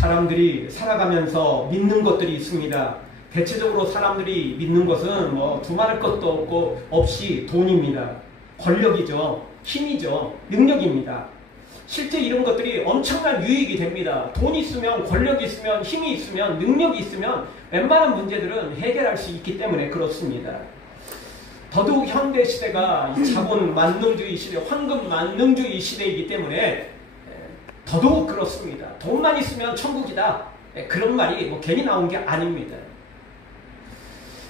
사람들이 살아가면서 믿는 것들이 있습니다. 대체적으로 사람들이 믿는 것은 뭐 두말할 것도 없고 없이 돈입니다. 권력이죠. 힘이죠. 능력입니다. 실제 이런 것들이 엄청난 유익이 됩니다. 돈이 있으면, 권력이 있으면, 힘이 있으면, 능력이 있으면 웬만한 문제들은 해결할 수 있기 때문에 그렇습니다. 더더욱 현대 시대가 자본 만능주의 시대, 황금 만능주의 시대이기 때문에 더더욱 그렇습니다. 돈만 있으면 천국이다. 그런 말이 뭐 괜히 나온 게 아닙니다.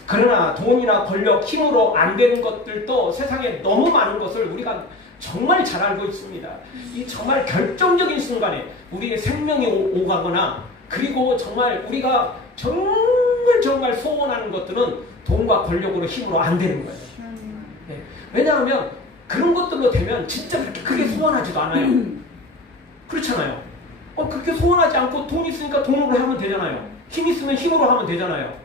그러나 돈이나 권력, 힘으로 안 되는 것들도 세상에 너무 많은 것을 우리가 정말 잘 알고 있습니다. 이 정말 결정적인 순간에 우리의 생명이 오가거나 그리고 정말 우리가 정말 소원하는 것들은 돈과 권력으로 힘으로 안 되는 거예요. 네. 왜냐하면 그런 것들로 되면 진짜 그렇게 크게 소원하지도 않아요. 그렇잖아요. 그렇게 소원하지 않고 돈 있으니까 돈으로 하면 되잖아요. 힘 있으면 힘으로 하면 되잖아요.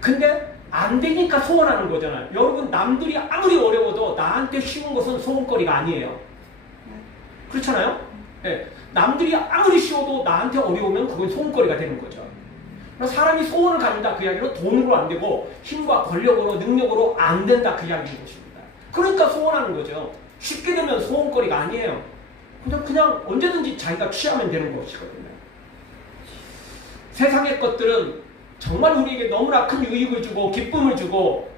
근데 안 되니까 소원하는 거잖아요. 여러분, 남들이 아무리 어려워도 나한테 쉬운 것은 소원거리가 아니에요. 그렇잖아요? 네. 남들이 아무리 쉬워도 나한테 어려우면 그건 소원거리가 되는 거죠. 사람이 소원을 갖는다 그 이야기는 돈으로 안 되고 힘과 권력으로 능력으로 안 된다 그 이야기인 것입니다. 그러니까 소원하는 거죠. 쉽게 되면 소원거리가 아니에요. 그냥 언제든지 자기가 취하면 되는 것이거든요. 세상의 것들은 정말 우리에게 너무나 큰 유익을 주고 기쁨을 주고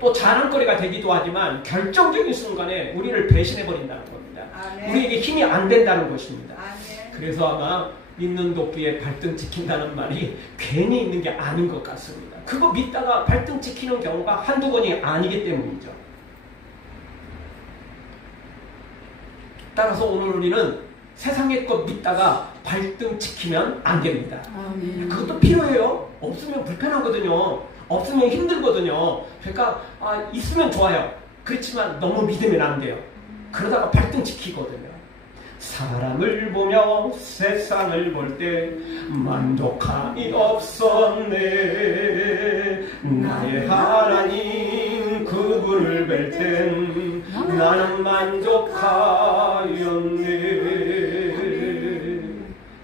또 자랑거리가 되기도 하지만 결정적인 순간에 우리를 배신해버린다는 겁니다. 우리에게 힘이 안 된다는 것입니다. 그래서 아마 믿는 도끼에 발등 찍힌다는 말이 괜히 있는 게 아닌 것 같습니다. 그거 믿다가 발등 찍히는 경우가 한두 번이 아니기 때문이죠. 따라서 오늘 우리는 세상의 것 믿다가 발등 찍히면 안 됩니다. 그것도 필요해요. 없으면 불편하거든요. 없으면 힘들거든요. 그러니까 있으면 좋아요. 그렇지만 너무 믿으면 안 돼요. 그러다가 발등 찍히거든요. 사람을 보며 세상을 볼 때 만족함이 없었네. 나의 하나님 그분을 뵐 땐 나는 만족하였네.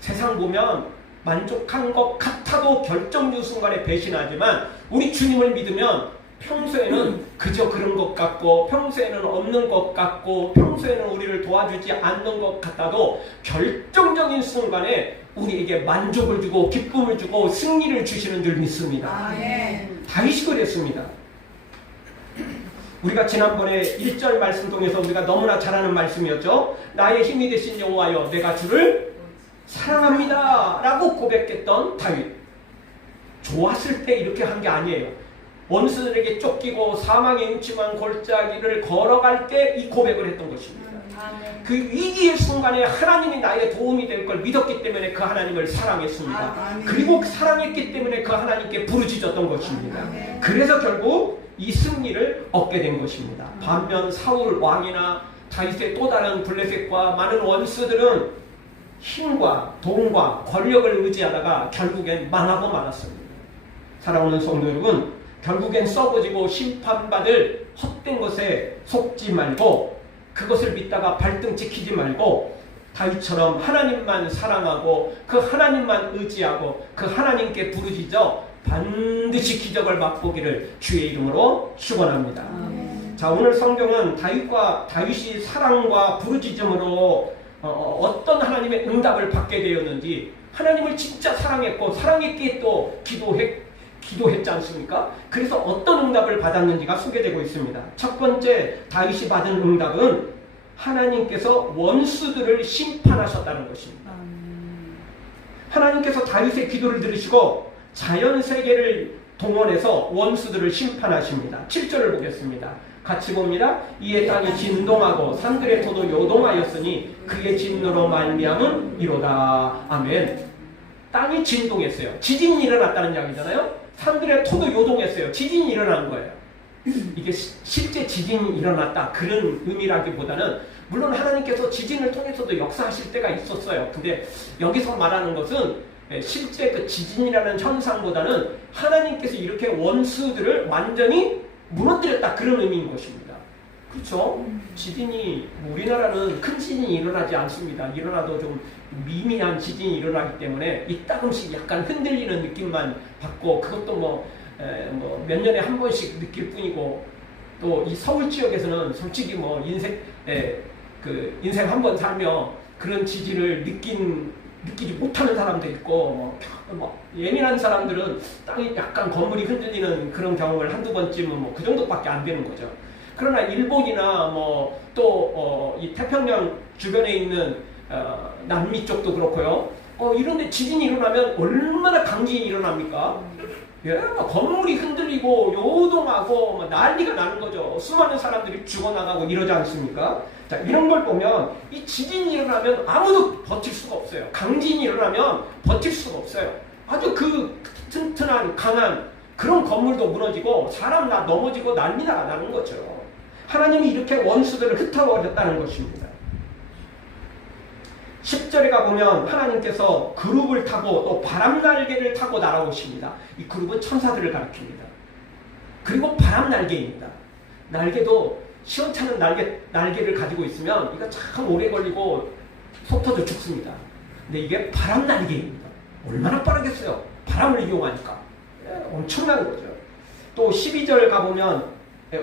세상 보면 만족한 것 같아도 결정적 순간에 배신하지만 우리 주님을 믿으면 평소에는 그저 그런 것 같고 평소에는 없는 것 같고 평소에는 우리를 도와주지 않는 것 같아도 결정적인 순간에 우리에게 만족을 주고 기쁨을 주고 승리를 주시는 줄 믿습니다. 다윗이 그랬습니다. 우리가 지난번에 1절 말씀 통해서 우리가 너무나 잘 아는 말씀이었죠. 나의 힘이 되신 여호와여 내가 주를 사랑합니다 라고 고백했던 다윗. 좋았을 때 이렇게 한 게 아니에요. 원수들에게 쫓기고 사망의 음침한 골짜기를 걸어갈 때 이 고백을 했던 것입니다. 그 위기의 순간에 하나님이 나의 도움이 될 걸 믿었기 때문에 그 하나님을 사랑했습니다. 그리고 사랑했기 때문에 그 하나님께 부르짖었던 것입니다. 그래서 결국 이 승리를 얻게 된 것입니다. 반면 사울 왕이나 다윗의 또 다른 블레셋과 많은 원수들은 힘과 돈과 권력을 의지하다가 결국엔 망하고 말았습니다. 사랑하는 성도 여러분, 결국엔 썩어지고 심판받을 헛된 것에 속지 말고 그것을 믿다가 발등 찍히지 말고 다윗처럼 하나님만 사랑하고 그 하나님만 의지하고 그 하나님께 부르짖어 반드시 기적을 맛보기를 주의 이름으로 축원합니다. 자, 오늘 성경은 다윗이 사랑과 부르짖음으로 어떤 하나님의 응답을 받게 되었는지, 하나님을 진짜 사랑했고 사랑했기에 또 기도했지 않습니까? 그래서 어떤 응답을 받았는지가 소개되고 있습니다. 첫 번째 다윗이 받은 응답은 하나님께서 원수들을 심판하셨다는 것입니다. 하나님께서 다윗의 기도를 들으시고 자연세계를 동원해서 원수들을 심판하십니다. 7절을 보겠습니다. 같이 봅니다. 이에 땅이 진동하고 산들의 터도 요동하였으니 그의 진노로 말미암은 이로다. 아멘. 땅이 진동했어요. 지진이 일어났다는 이야기잖아요. 산들의 터도 요동했어요. 지진이 일어난 거예요. 이게 실제 지진이 일어났다 그런 의미라기보다는 물론 하나님께서 지진을 통해서도 역사하실 때가 있었어요. 근데 여기서 말하는 것은 실제 그 지진이라는 현상보다는 하나님께서 이렇게 원수들을 완전히 무너뜨렸다 그런 의미인 것입니다. 그렇죠? 지진이 우리나라는 큰 지진이 일어나지 않습니다. 일어나도 좀 미미한 지진이 일어나기 때문에 이따금씩 약간 흔들리는 느낌만 받고 그것도 뭐 몇 년에 한 번씩 느낄 뿐이고 또 이 서울 지역에서는 솔직히 뭐 인생 한 번 살며 그런 지진을 느끼지 못하는 사람도 있고 뭐 예민한 사람들은 땅이 약간 건물이 흔들리는 그런 경험을 한두 번쯤은 뭐 그 정도밖에 안 되는 거죠. 그러나 일본이나 뭐 또 이 태평양 주변에 있는 남미 쪽도 그렇고요. 이런데 지진이 일어나면 얼마나 강진이 일어납니까? 예, 건물이 흔들리고 요동하고 난리가 나는 거죠. 수많은 사람들이 죽어나가고 이러지 않습니까? 자, 이런 걸 보면 이 지진이 일어나면 아무도 버틸 수가 없어요. 강진이 일어나면 버틸 수가 없어요. 아주 그 튼튼한 강한 그런 건물도 무너지고 사람 다 넘어지고 난리가 나는 거죠. 하나님이 이렇게 원수들을 흩어버렸다는 것입니다. 10절에 가보면 하나님께서 그룹을 타고 또 바람날개를 타고 날아오십니다. 이 그룹은 천사들을 가리킵니다. 그리고 바람날개입니다. 날개도 시원찮은 날개를 가지고 있으면 이거 참 오래 걸리고 속 터져 죽습니다. 근데 이게 바람날개입니다. 얼마나 빠르겠어요. 바람을 이용하니까. 엄청난 거죠. 또 12절 가보면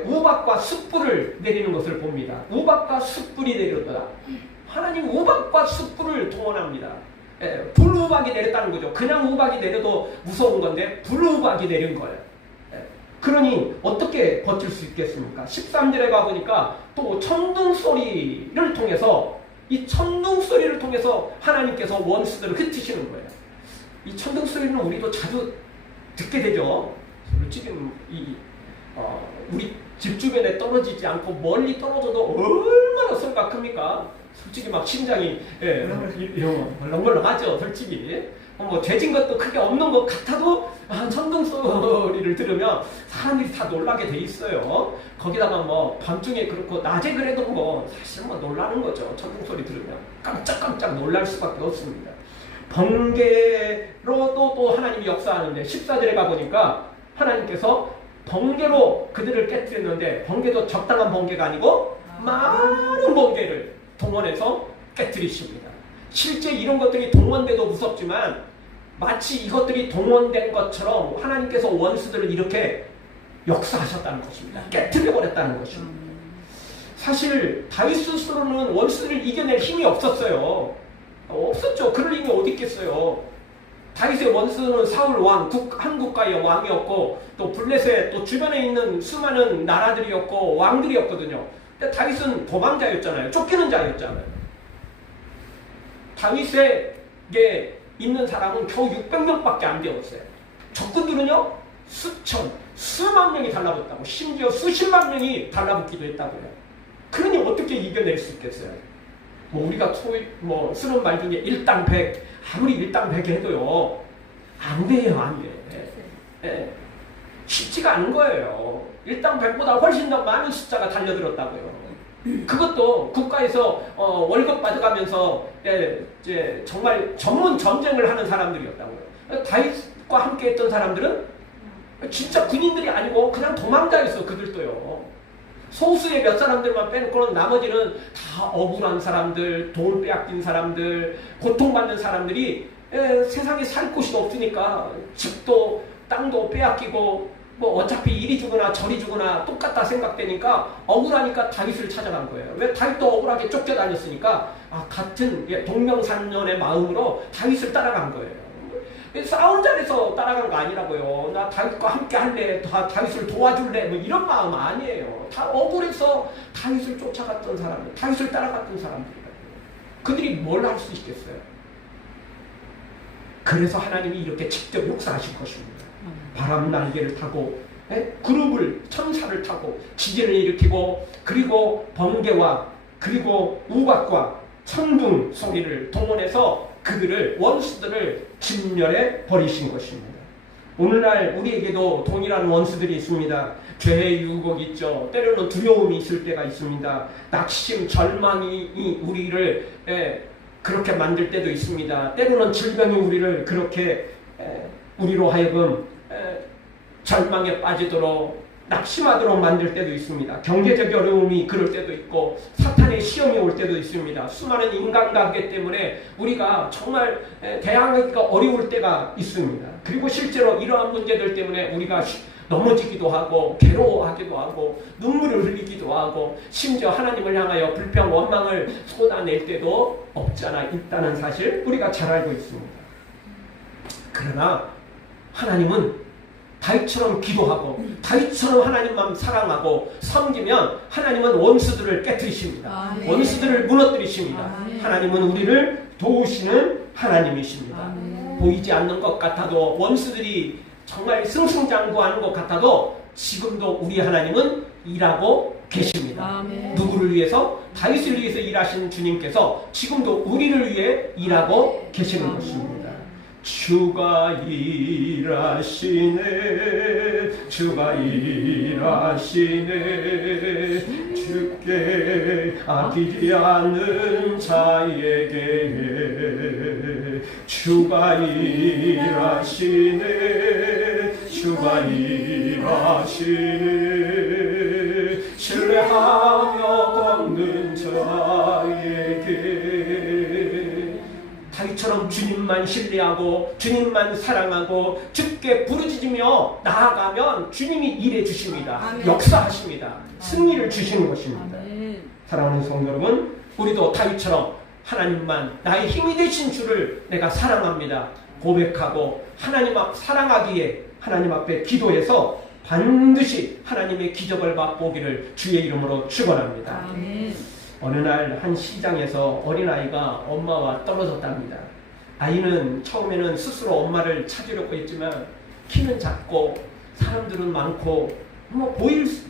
우박과 숯불을 내리는 것을 봅니다. 우박과 숯불이 내렸다. 하나님 우박과 숯불을 동원합니다. 불우박이 내렸다는 거죠. 그냥 우박이 내려도 무서운 건데 불우박이 내린 거예요. 그러니 어떻게 버틸 수 있겠습니까? 13절에 가보니까 또 천둥 소리를 통해서 이 천둥 소리를 통해서 하나님께서 원수들을 흩으시는 거예요. 이 천둥 소리는 우리도 자주 듣게 되죠. 지금 우리 집 주변에 떨어지지 않고 멀리 떨어져도 얼마나 소리가 큽니까? 솔직히 막 심장이 벌렁벌렁하죠. 솔직히 뭐 죄진 것도 크게 없는 것 같아도 천둥 소리를 들으면 사람들이 다 놀라게 돼 있어요. 거기다가 뭐 밤중에 그렇고 낮에 그래도 뭐 사실 뭐 놀라는 거죠. 천둥 소리 들으면 깜짝깜짝 놀랄 수밖에 없습니다. 번개로도 또 하나님이 역사하는데 14절에 가보니까 하나님께서 번개로 그들을 깨뜨렸는데 번개도 적당한 번개가 아니고 많은 번개를 동원해서 깨뜨리십니다. 실제 이런 것들이 동원돼도 무섭지만 마치 이것들이 동원된 것처럼 하나님께서 원수들을 이렇게 역사하셨다는 것입니다. 깨뜨려버렸다는 것입니다. 사실 다윗 스스로는 원수들을 이겨낼 힘이 없었어요. 없었죠. 그럴 힘이 어디 있겠어요. 다윗의 원수는 사울 왕, 한 국가의 왕이었고 또 블레셋 또 주변에 있는 수많은 나라들이었고 왕들이었거든요. 근데 다윗은 도망자였잖아요. 쫓기는 자였잖아요. 다윗에게 있는 사람은 겨우 600명밖에 안 되었어요. 적군들은요 수만 명이 달라붙다고 심지어 수십만 명이 달라붙기도 했다고요. 그러니 어떻게 이겨낼 수 있겠어요? 뭐 우리가 쓰는 말 중에 일당백 아무리 일당백 해도요 안 돼요. 안 돼. 쉽지가 않은 거예요. 일당백보다 훨씬 더 많은 숫자가 달려들었다고요. 그것도 국가에서 월급 받아가면서 이제 정말 전문 전쟁을 하는 사람들이었다고요. 다윗과 함께 했던 사람들은 진짜 군인들이 아니고 그냥 도망자였어. 그들도요. 소수의 몇 사람들만 빼놓고는 나머지는 다 억울한 사람들, 돈 빼앗긴 사람들, 고통받는 사람들이 세상에 살 곳이 없으니까 집도 땅도 빼앗기고 뭐 어차피 이리 주거나 저리 주거나 똑같다 생각되니까 억울하니까 다윗을 찾아간 거예요. 왜? 다윗도 억울하게 쫓겨다녔으니까 같은 동명상련의 마음으로 다윗을 따라간 거예요. 싸운 자리에서 따라간 거 아니라고요. 나 다윗과 함께 할래, 다윗을 도와줄래, 뭐 이런 마음 아니에요. 다 억울해서 다윗을 쫓아갔던 사람들, 다윗을 따라갔던 사람들이라고요. 그들이 뭘 할 수 있겠어요? 그래서 하나님이 이렇게 직접 역사하실 것입니다. 바람 날개를 타고 그룹을 천사를 타고 지진을 일으키고 그리고 번개와 그리고 우박과 천둥 소리를 동원해서 그들을 원수들을 진멸해 버리신 것입니다. 오늘날 우리에게도 동일한 원수들이 있습니다. 죄의 유혹이 있죠. 때로는 두려움이 있을 때가 있습니다. 낙심, 절망이 우리를 그렇게 만들 때도 있습니다. 때로는 질병이 우리를 그렇게 우리로 하여금 절망에 빠지도록 낙심하도록 만들 때도 있습니다. 경제적 어려움이 그럴 때도 있고 사탄의 시험이 올 때도 있습니다. 수많은 인간관계 때문에 우리가 정말 대항하기가 어려울 때가 있습니다. 그리고 실제로 이러한 문제들 때문에 우리가 넘어지기도 하고 괴로워하기도 하고 눈물을 흘리기도 하고 심지어 하나님을 향하여 불평 원망을 쏟아낼 때도 없지 않아 있다는 사실 우리가 잘 알고 있습니다. 그러나 하나님은 다윗처럼 기도하고 다윗처럼 하나님만 사랑하고 섬기면 하나님은 원수들을 깨뜨리십니다. 원수들을 무너뜨리십니다. 하나님은 우리를 도우시는 하나님이십니다. 보이지 않는 것 같아도 원수들이 정말 승승장구하는 것 같아도 지금도 우리 하나님은 일하고 계십니다. 누구를 위해서? 다윗을 위해서 일하시는 주님께서 지금도 우리를 위해 일하고 계시는 것입니다. 주가 일하시네 주가 일하시네 주께 아끼지 않는 자에게 주가 일하시네 주가 일하시네 신뢰하며 걷는 자에게 다윗처럼 주님만 신뢰하고 주님만 사랑하고 주께 부르짖으며 나아가면 주님이 일해 주십니다. 역사하십니다. 승리를 주시는 것입니다. 사랑하는 성도 여러분, 우리도 다윗처럼 하나님만 나의 힘이 되신 주를 내가 사랑합니다. 고백하고 하나님 앞 사랑하기에 하나님 앞에 기도해서 반드시 하나님의 기적을 맛보기를 주의 이름으로 축원합니다. 어느 날 한 시장에서 어린아이가 엄마와 떨어졌답니다. 아이는 처음에는 스스로 엄마를 찾으려고 했지만 키는 작고 사람들은 많고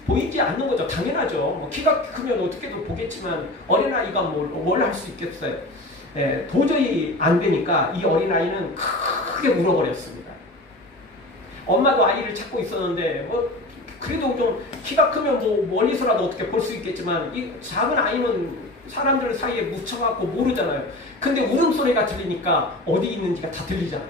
보이지 않는 거죠. 당연하죠. 키가 크면 어떻게든 보겠지만 어린아이가 뭘 할 수 있겠어요. 도저히 안 되니까 이 어린아이는 크게 울어버렸습니다. 엄마도 아이를 찾고 있었는데 그래도 좀 키가 크면 멀리서라도 어떻게 볼 수 있겠지만 이 작은 아이는 사람들 사이에 묻혀갖고 모르잖아요. 근데 울음소리가 들리니까 어디 있는지가 다 들리잖아요.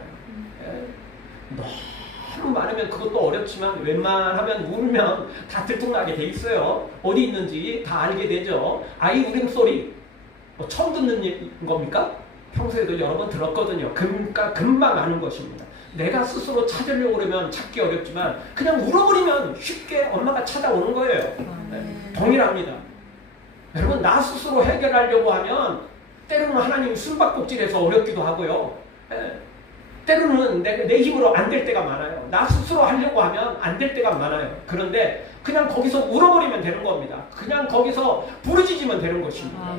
너무 많으면 그것도 어렵지만 웬만하면 울면 다 들통나게 돼 있어요. 어디 있는지 다 알게 되죠. 아이 울음소리 처음 듣는 겁니까? 평소에도 여러 번 들었거든요. 그러니까 금방 아는 것입니다. 내가 스스로 찾으려고 그러면 찾기 어렵지만 그냥 울어버리면 쉽게 엄마가 찾아오는 거예요. 동일합니다. 여러분, 나 스스로 해결하려고 하면 때로는 하나님 숨바꼭질해서 어렵기도 하고요. 때로는 내 힘으로 안 될 때가 많아요. 나 스스로 하려고 하면 안 될 때가 많아요. 그런데 그냥 거기서 울어버리면 되는 겁니다. 그냥 거기서 부르짖으면 되는 것입니다.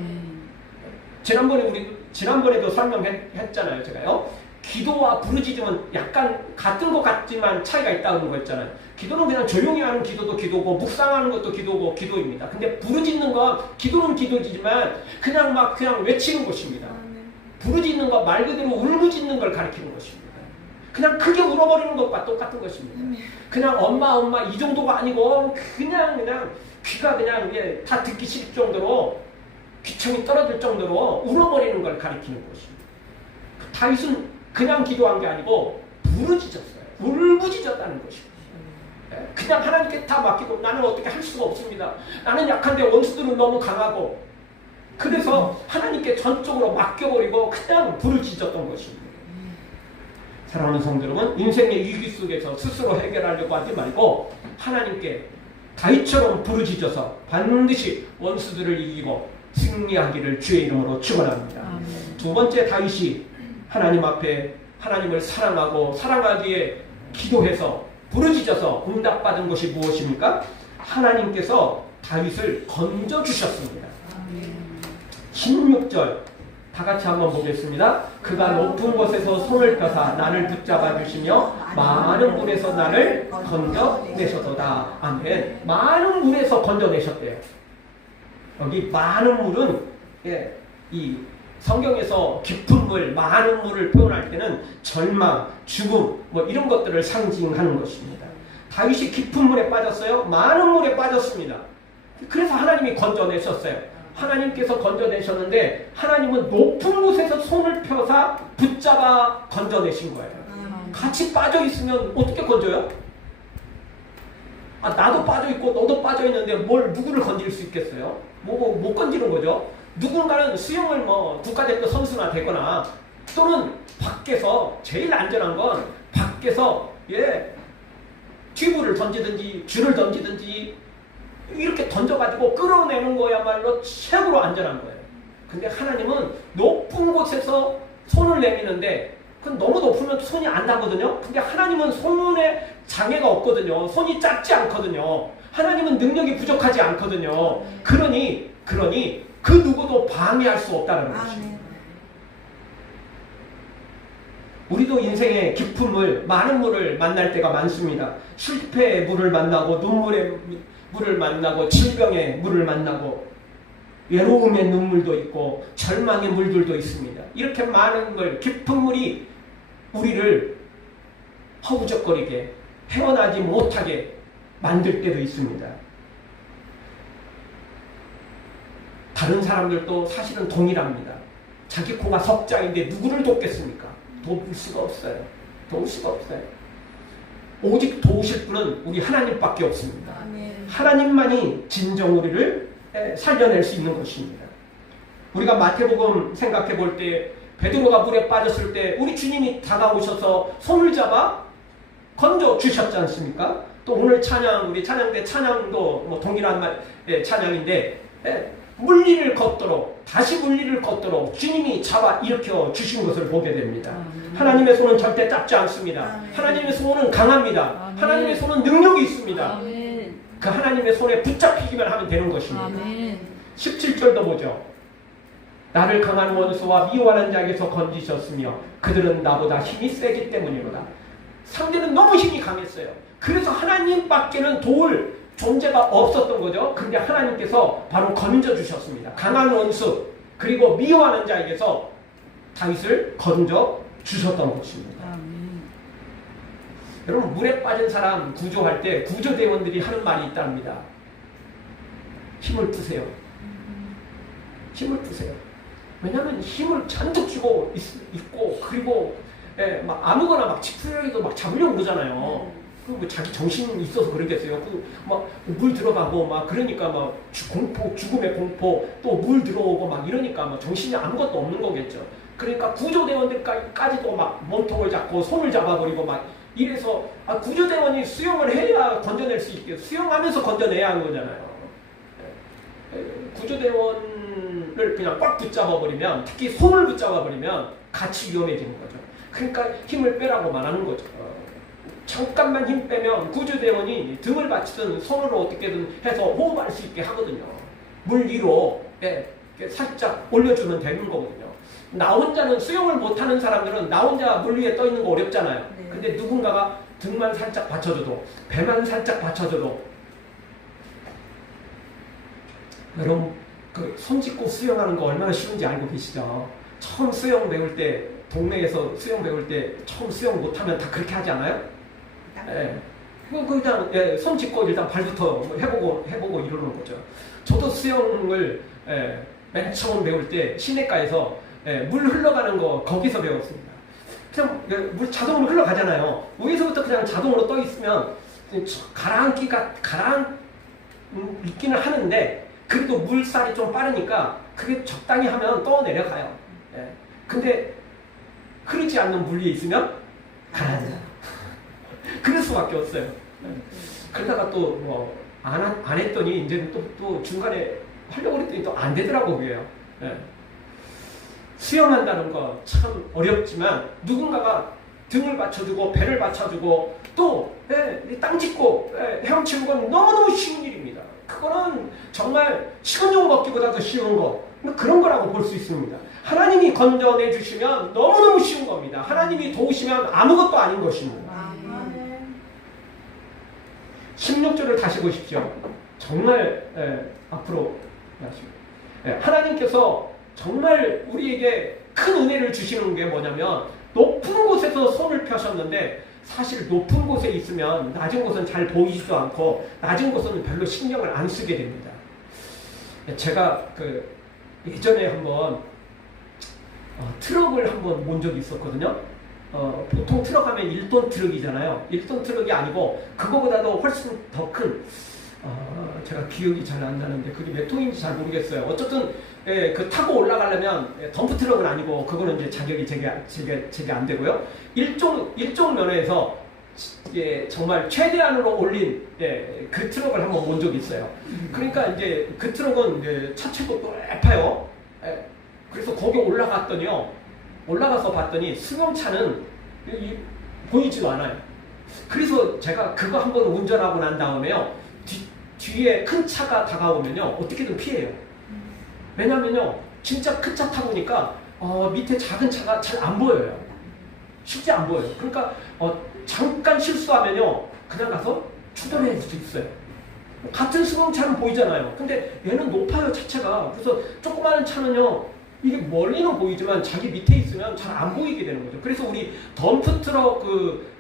지난번에도 설명했잖아요. 제가요. 기도와 부르짖음은 약간 같은 것 같지만 차이가 있다는 거 있잖아요. 기도는 그냥 조용히 하는 기도도 기도고 묵상하는 것도 기도고 기도입니다. 근데 부르짖는 건 기도는 기도지만 그냥 외치는 것입니다. 부르짖는 건 말 그대로 울부짖는 걸 가리키는 것입니다. 그냥 크게 울어버리는 것과 똑같은 것입니다. 그냥 엄마 이 정도가 아니고 그냥 귀가 그냥 다 듣기 싫을 정도로 귀청이 떨어질 정도로 울어버리는 걸 가리키는 것입니다. 다윗은 그냥 기도한 게 아니고 부르짖었어요. 울부짖었다는 것입니다. 그냥 하나님께 다 맡기고 나는 어떻게 할 수가 없습니다. 나는 약한데 원수들은 너무 강하고 그래서 하나님께 전적으로 맡겨버리고 그냥 부르짖었던 것입니다. 사랑하는 성도 여러분, 인생의 위기 속에서 스스로 해결하려고 하지 말고 하나님께 다윗처럼 부르짖어서 반드시 원수들을 이기고 승리하기를 주의 이름으로 축원합니다. 두 번째, 다윗이 하나님 앞에 하나님을 사랑하고 사랑하기에 기도해서 부르짖어서 응답받은 것이 무엇입니까? 하나님께서 다윗을 건져주셨습니다. 16절 다 같이 한번 보겠습니다. 그가 높은 곳에서 손을 펴사 나를 붙잡아 주시며 많은 물에서 나를 건져내셨도다. 아멘. 많은 물에서 건져내셨대요. 여기 많은 물은 이 성경에서 깊은 물, 많은 물을 표현할 때는 절망, 죽음 이런 것들을 상징하는 것입니다. 다윗이 깊은 물에 빠졌어요. 많은 물에 빠졌습니다. 그래서 하나님이 건져내셨어요. 하나님께서 건져내셨는데 하나님은 높은 곳에서 손을 펴사 붙잡아 건져내신 거예요. 같이 빠져 있으면 어떻게 건져요? 나도 빠져있고 너도 빠져있는데 뭘 누구를 건질 수 있겠어요? 못 건지는 거죠. 누군가는 수영을 뭐 국가대표 선수나 되거나 또는 밖에서 제일 안전한 건 밖에서 튜브를 던지든지 줄을 던지든지 이렇게 던져가지고 끌어내는 거야말로 최고로 안전한 거예요. 근데 하나님은 높은 곳에서 손을 내미는데 그건 너무 높으면 손이 안 나거든요. 근데 하나님은 손에 장애가 없거든요. 손이 작지 않거든요. 하나님은 능력이 부족하지 않거든요. 그러니 그 누구도 방해할 수 없다는 것입니다. 우리도 인생의 깊은 물, 많은 물을 만날 때가 많습니다. 실패의 물을 만나고 눈물의 물을 만나고 질병의 물을 만나고 외로움의 눈물도 있고 절망의 물들도 있습니다. 이렇게 많은 물, 깊은 물이 우리를 허우적거리게 헤어나지 못하게 만들 때도 있습니다. 다른 사람들도 사실은 동일합니다. 자기 코가 석자인데 누구를 돕겠습니까? 도울 수가 없어요. 도울 수가 없어요. 오직 도우실 분은 우리 하나님밖에 없습니다. 하나님만이 진정 우리를 살려낼 수 있는 것입니다. 우리가 마태복음 생각해 볼 때 베드로가 물에 빠졌을 때 우리 주님이 다가오셔서 손을 잡아 건져 주셨지 않습니까? 또 오늘 찬양, 우리 찬양 때 찬양도 뭐 동일한 찬양인데 물리를 걷도록 다시 물리를 걷도록 주님이 잡아 일으켜 주신 것을 보게 됩니다. 하나님의 손은 절대 짧지 않습니다. 하나님의 손은 강합니다. 하나님의 손은 능력이 있습니다. 그 하나님의 손에 붙잡히기만 하면 되는 것입니다. 17절도 보죠. 나를 강한 원수와 미워하는 자에게서 건지셨으며 그들은 나보다 힘이 세기 때문이로다. 상대는 너무 힘이 강했어요. 그래서 하나님밖에는 도울 존재가 없었던 거죠. 그런데 하나님께서 바로 건져 주셨습니다. 강한 원수 그리고 미워하는 자에게서 다윗을 건져 주셨던 것입니다. 여러분 물에 빠진 사람 구조할 때 구조대원들이 하는 말이 있답니다. 힘을 푸세요. 힘을 푸세요. 왜냐하면 힘을 잔뜩 주고 있고 그리고 막 아무거나 막 지푸라기도 막 잡으려고 그러잖아요. 뭐 자기 정신이 있어서 그러겠어요. 막 물 들어가고 막 그러니까 막 공포, 죽음의 공포, 또 물 들어오고 막 이러니까 막 정신이 아무것도 없는 거겠죠. 그러니까 구조대원들까지도 막 몸통을 잡고 손을 잡아버리고 막 이래서 구조대원이 수영을 해야 건져낼 수 있게 수영하면서 건져내야 하는 거잖아요. 구조대원을 그냥 꽉 붙잡아버리면 특히 손을 붙잡아버리면 같이 위험해지는 거죠. 그러니까 힘을 빼라고 말하는 거죠. 잠깐만 힘 빼면 구조대원이 등을 받치든 손으로 어떻게든 해서 호흡할 수 있게 하거든요. 물 위로 살짝 올려주면 되는 거거든요. 나 혼자는 수영을 못하는 사람들은 나 혼자 물 위에 떠 있는 거 어렵잖아요. 근데 누군가가 등만 살짝 받쳐줘도 배만 살짝 받쳐줘도 여러분 그 손 짚고 수영하는 거 얼마나 쉬운지 알고 계시죠? 처음 수영 배울 때 동네에서 수영 배울 때 처음 수영 못하면 다 그렇게 하지 않아요? 일단 손 짚고 일단 발부터 해보고 이러는 거죠. 저도 수영을 맨 처음 배울 때 시내가에서 물 흘러가는 거 거기서 배웠습니다. 그냥 물 자동으로 흘러가잖아요. 위에서부터 그냥 자동으로 떠 있으면 있기는 하는데 그래도 물살이 좀 빠르니까 그게 적당히 하면 떠 내려가요. 근데 흐르지 않는 물 위에 있으면 가라앉아요. 그럴 수밖에 없어요. 그러다가 또 뭐 안 했더니 이제 또 중간에 하려고 했더니 또 안 되더라고 그게요. 수영한다는 거 참 어렵지만 누군가가 등을 받쳐주고 배를 받쳐주고 또 땅 짚고 헤엄치는 건 너무너무 쉬운 일입니다. 그거는 정말 식은용 먹기보다도 쉬운 거 그런 거라고 볼 수 있습니다. 하나님이 건져내 주시면 너무너무 쉬운 겁니다. 하나님이 도우시면 아무것도 아닌 것입니다. 16절을 다시 보십시오. 정말 앞으로 하나님께서 정말 우리에게 큰 은혜를 주시는 게 뭐냐면 높은 곳에서 손을 펴셨는데 사실 높은 곳에 있으면 낮은 곳은 잘 보이지도 않고 낮은 곳은 별로 신경을 안 쓰게 됩니다. 제가 예전에 한번 트럭을 한번 몬 적이 있었거든요. 보통 트럭 하면 1톤 트럭이잖아요. 1톤 트럭이 아니고 그거보다도 훨씬 더 큰, 제가 기억이 잘 안 나는데 그게 몇 톤인지 잘 모르겠어요. 어쨌든 그 타고 올라가려면 덤프 트럭은 아니고 그거는 이제 자격이 제게 안 되고요. 일종 면에서 정말 최대한으로 올린 그 트럭을 한번 본 적이 있어요. 그러니까 이제 그 트럭은 이제 차체도 또 래파요. 그래서 거기 올라가서 봤더니 승용차는 보이지도 않아요. 그래서 제가 그거 한번 운전하고 난 다음에요. 뒤에 큰 차가 다가오면요. 어떻게든 피해요. 왜냐면요. 진짜 큰 차 타고 오니까 밑에 작은 차가 잘 안 보여요. 쉽게 안 보여요. 그러니까 잠깐 실수하면요. 그냥 가서 추돌할 수 있어요. 같은 승용차는 보이잖아요. 근데 얘는 높아요. 차체가. 그래서 조그마한 차는요. 이게 멀리는 보이지만 자기 밑에 있으면 잘 안 보이게 되는 거죠. 그래서 우리 덤프트럭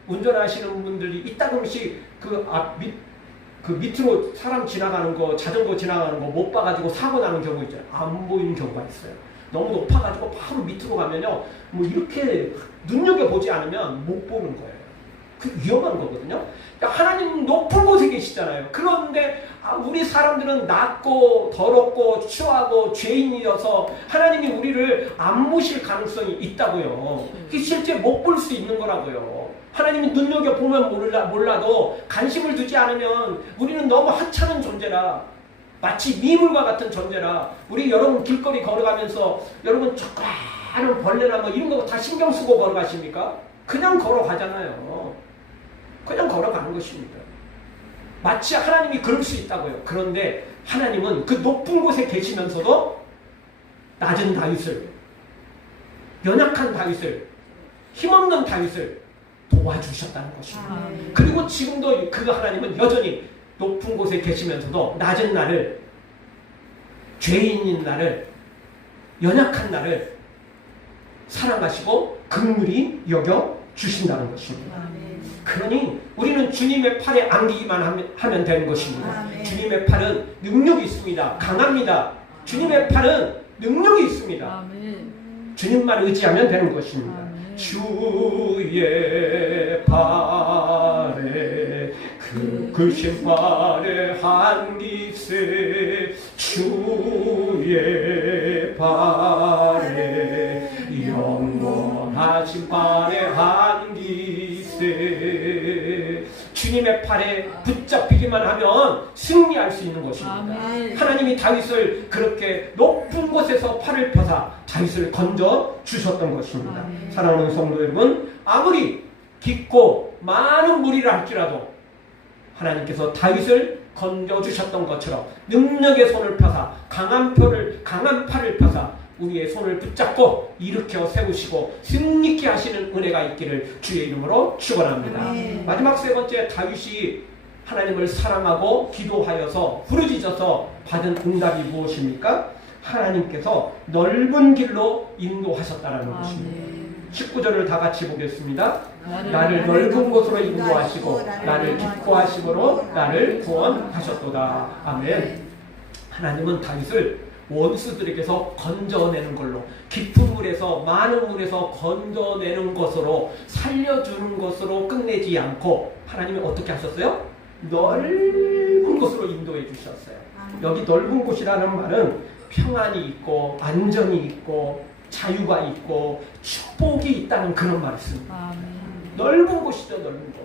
운전하시는 분들이 이따금씩 그 밑으로 사람 지나가는 거, 자전거 지나가는 거 못 봐가지고 사고 나는 경우 있잖아요. 안 보이는 경우가 있어요. 너무 높아가지고 바로 밑으로 가면요. 뭐 이렇게 눈여겨보지 않으면 못 보는 거예요. 그 위험한 거거든요. 그러니까 하나님 높은 곳에 계시잖아요. 그런데 우리 사람들은 낮고 더럽고 추하고 죄인이어서 하나님이 우리를 안 보실 가능성이 있다고요. 그게 실제 못 볼 수 있는 거라고요. 하나님이 눈여겨보면 몰라도 관심을 두지 않으면 우리는 너무 하찮은 존재라, 마치 미물과 같은 존재라, 우리 여러분 길거리 걸어가면서 여러분 조그마한 벌레나 뭐 이런 거 다 신경 쓰고 걸어가십니까? 그냥 걸어가잖아요. 그냥 걸어가는 것입니다. 마치 하나님이 그럴 수 있다고요. 그런데 하나님은 그 높은 곳에 계시면서도 낮은 다윗을, 연약한 다윗을, 힘없는 다윗을 도와주셨다는 것입니다. 그리고 지금도 그 하나님은 여전히 높은 곳에 계시면서도 낮은 나를, 죄인인 나를, 연약한 나를 사랑하시고 긍휼히 여겨 주신다는 것입니다. 그러니 우리는 주님의 팔에 안기기만 하면 되는 것입니다. 주님의 팔은 능력이 있습니다. 강합니다. 주님의 팔은 능력이 있습니다. 주님만 의지하면 되는 것입니다. 주의 팔에 크신 팔에 한기세, 주의 팔에 영원하신 팔에 한기세. 주님의 팔에 붙잡히기만 하면 승리할 수 있는 것입니다. 아멘. 하나님이 다윗을 그렇게 높은 곳에서 팔을 펴사 다윗을 건져 주셨던 것입니다. 아멘. 사랑하는 성도 여러분, 아무리 깊고 많은 무리라 할지라도 하나님께서 다윗을 건져 주셨던 것처럼 능력의 손을 펴사 강한 팔을 펴사 우리의 손을 붙잡고 일으켜 세우시고 승리케 하시는 은혜가 있기를 주의 이름으로 축원합니다. 마지막 세 번째, 다윗이 하나님을 사랑하고 기도하여서 부르짖어서 받은 응답이 무엇입니까? 하나님께서 넓은 길로 인도하셨다는 것입니다. 19절을 다 같이 보겠습니다. 나를 넓은 곳으로 인도하시고 나를 기뻐하심으로 나를 구원하셨도다. 아멘. 하나님은 다윗을 원수들에게서 건져내는 걸로, 깊은 물에서 많은 물에서 건져내는 것으로, 살려주는 것으로 끝내지 않고 하나님이 어떻게 하셨어요? 넓은 곳으로 인도해 주셨어요. 여기 넓은 곳이라는 말은 평안이 있고 안정이 있고 자유가 있고 축복이 있다는 그런 말씀입니다. 넓은 곳이죠. 넓은 곳.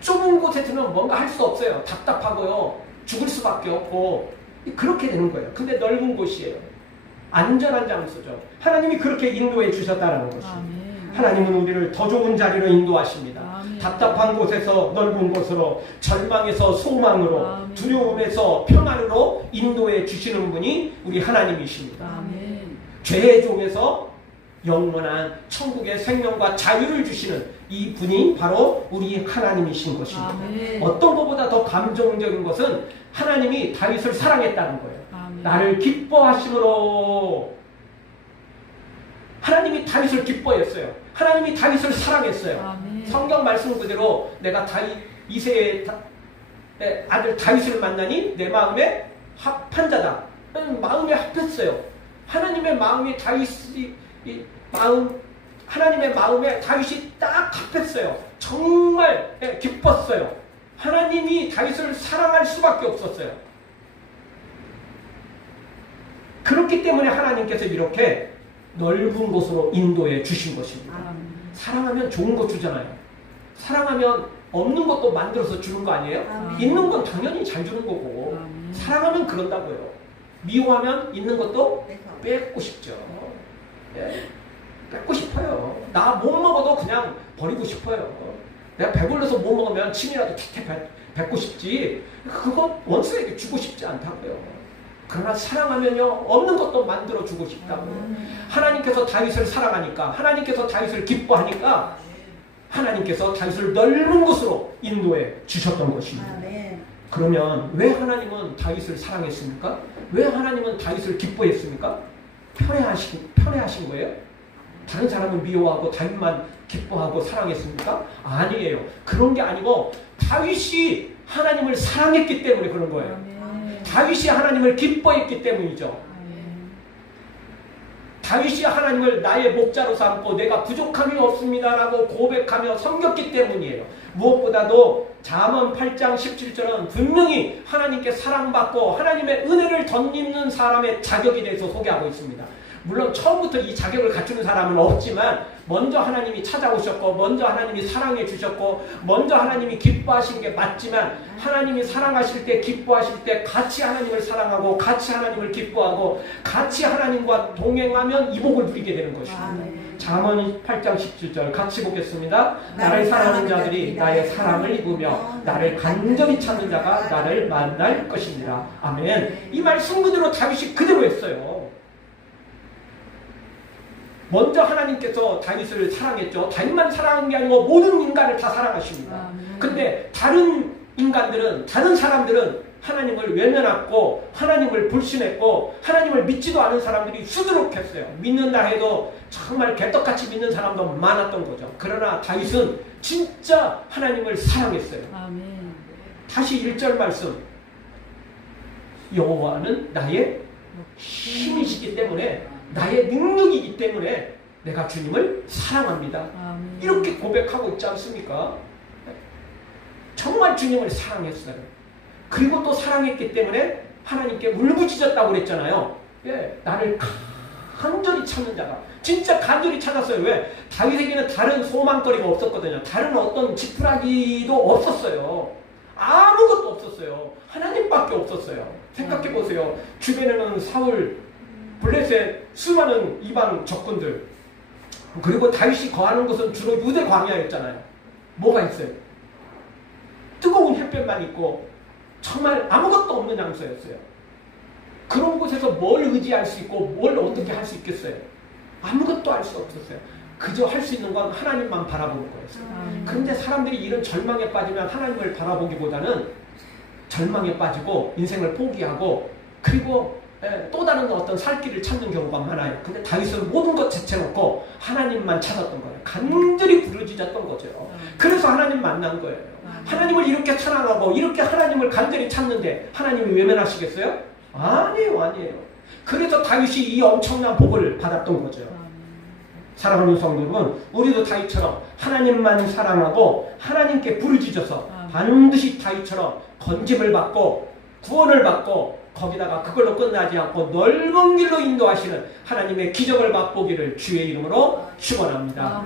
좁은 곳에 들면 뭔가 할 수 없어요. 답답하고요. 죽을 수밖에 없고 그렇게 되는 거예요. 근데 넓은 곳이에요. 안전한 장소죠. 하나님이 그렇게 인도해 주셨다는 것입니다. 아멘. 하나님은 우리를 더 좋은 자리로 인도하십니다. 아멘. 답답한 곳에서 넓은 곳으로, 절망에서 소망으로, 아멘. 두려움에서 평안으로 인도해 주시는 분이 우리 하나님이십니다. 아멘. 죄의 종에서 영원한 천국의 생명과 자유를 주시는 이 분이 바로 우리 하나님이신 것입니다. 아멘. 어떤 것보다 더 감정적인 것은 하나님이 다윗을 사랑했다는 거예요. 아멘. 나를 기뻐하심으로. 하나님이 다윗을 기뻐했어요. 하나님이 다윗을 사랑했어요. 아멘. 성경 말씀 그대로 내가 이새의 아들 다윗을 만나니 내 마음에 합한 자다. 마음에 합했어요. 하나님의 마음이 다윗이 마음 하나님의 마음에 다윗이 딱 합했어요. 정말 기뻤어요. 하나님이 다윗을 사랑할 수밖에 없었어요. 그렇기 때문에 하나님께서 이렇게 넓은 곳으로 인도해 주신 것입니다. 사랑하면 좋은 거 주잖아요. 사랑하면 없는 것도 만들어서 주는 거 아니에요? 있는 건 당연히 잘 주는 거고 사랑하면 그런다고요. 미워하면 있는 것도 뺏고 싶죠. 예. 뺏고 싶어요. 나 못 먹어도 그냥 버리고 싶어요. 내가 배불러서 못 먹으면 침이라도 탁탁 뱉고 싶지 그거 원수에게 주고 싶지 않다고요. 그러나 사랑하면요 없는 것도 만들어 주고 싶다고요. 하나님께서 다윗을 사랑하니까 하나님께서 다윗을 기뻐하니까 하나님께서 다윗을 넓은 곳으로 인도해 주셨던 것입니다. 그러면 왜 하나님은 다윗을 사랑했습니까? 왜 하나님은 다윗을 기뻐했습니까? 편애하신 거예요? 다른 사람은 미워하고 다윗만 기뻐하고 사랑했습니까? 아니에요. 그런 게 아니고 다윗이 하나님을 사랑했기 때문에 그런 거예요. 다윗이 하나님을 기뻐했기 때문이죠. 다윗이 하나님을 나의 목자로 삼고 내가 부족함이 없습니다라고 고백하며 섬겼기 때문이에요. 무엇보다도 잠언 8장 17절은 분명히 하나님께 사랑받고 하나님의 은혜를 덧입는 사람의 자격에 대해서 소개하고 있습니다. 물론 처음부터 이 자격을 갖추는 사람은 없지만 먼저 하나님이 찾아오셨고 먼저 하나님이 사랑해 주셨고 먼저 하나님이 기뻐하신 게 맞지만 하나님이 사랑하실 때 기뻐하실 때 같이 하나님을 사랑하고 같이 하나님을 기뻐하고 같이 하나님과 동행하면 이 복을 누리게 되는 것입니다. 잠언 8장 17절 같이 보겠습니다. 나를 사랑하는 자들이 나의 사랑을 입으며 나를 간절히 찾는 자가 나를 만날 것입니다. 아멘. 이 말씀 그대로 다윗이 그대로 했어요. 먼저 하나님께서 다윗을 사랑했죠. 다윗만 사랑한 게 아니고 모든 인간을 다 사랑하십니다. 근데 다른 인간들은 다른 사람들은 하나님을 외면했고 하나님을 불신했고 하나님을 믿지도 않은 사람들이 수두룩했어요. 믿는다 해도 정말 개떡같이 믿는 사람도 많았던 거죠. 그러나 다윗은 진짜 하나님을 사랑했어요. 아멘. 다시 1절 말씀 여호와는 나의 힘이시기 때문에 나의 능력이기 때문에 내가 주님을 사랑합니다. 아멘. 이렇게 고백하고 있지 않습니까? 정말 주님을 사랑했어요. 그리고 또 사랑했기 때문에 하나님께 울부짖었다고 그랬잖아요. 예, 나를 간절히 찾는 자가 진짜 간절히 찾았어요. 왜? 다윗에게는 다른 소망거리가 없었거든요. 다른 어떤 지푸라기도 없었어요. 아무것도 없었어요. 하나님밖에 없었어요. 생각해보세요. 주변에는 사울, 블레셋, 수많은 이방 적군들 그리고 다윗이 거하는 곳은 주로 유대 광야였잖아요. 뭐가 있어요? 뜨거운 햇볕만 있고 정말 아무것도 없는 장소였어요. 그런 곳에서 뭘 의지할 수 있고 뭘 어떻게 할 수 있겠어요? 아무것도 할 수 없었어요. 그저 할 수 있는 건 하나님만 바라보는 거였어요. 그런데 사람들이 이런 절망에 빠지면 하나님을 바라보기보다는 절망에 빠지고 인생을 포기하고 그리고 또 다른 어떤 살 길을 찾는 경우가 많아요. 근데 다윗은 모든 것 제쳐놓고 하나님만 찾았던 거예요. 간절히 부르짖었던 거죠. 그래서 하나님 만난 거예요. 하나님을 이렇게 사랑하고 이렇게 하나님을 간절히 찾는데 하나님이 외면하시겠어요? 아니에요. 그래서 다윗이 이 엄청난 복을 받았던 거죠. 사랑하는 성도 여러분, 우리도 다윗처럼 하나님만 사랑하고 하나님께 부르짖어서 반드시 다윗처럼 건짐을 받고 구원을 받고 거기다가 그걸로 끝나지 않고 넓은 길로 인도하시는 하나님의 기적을 맛보기를 주의 이름으로 축원합니다.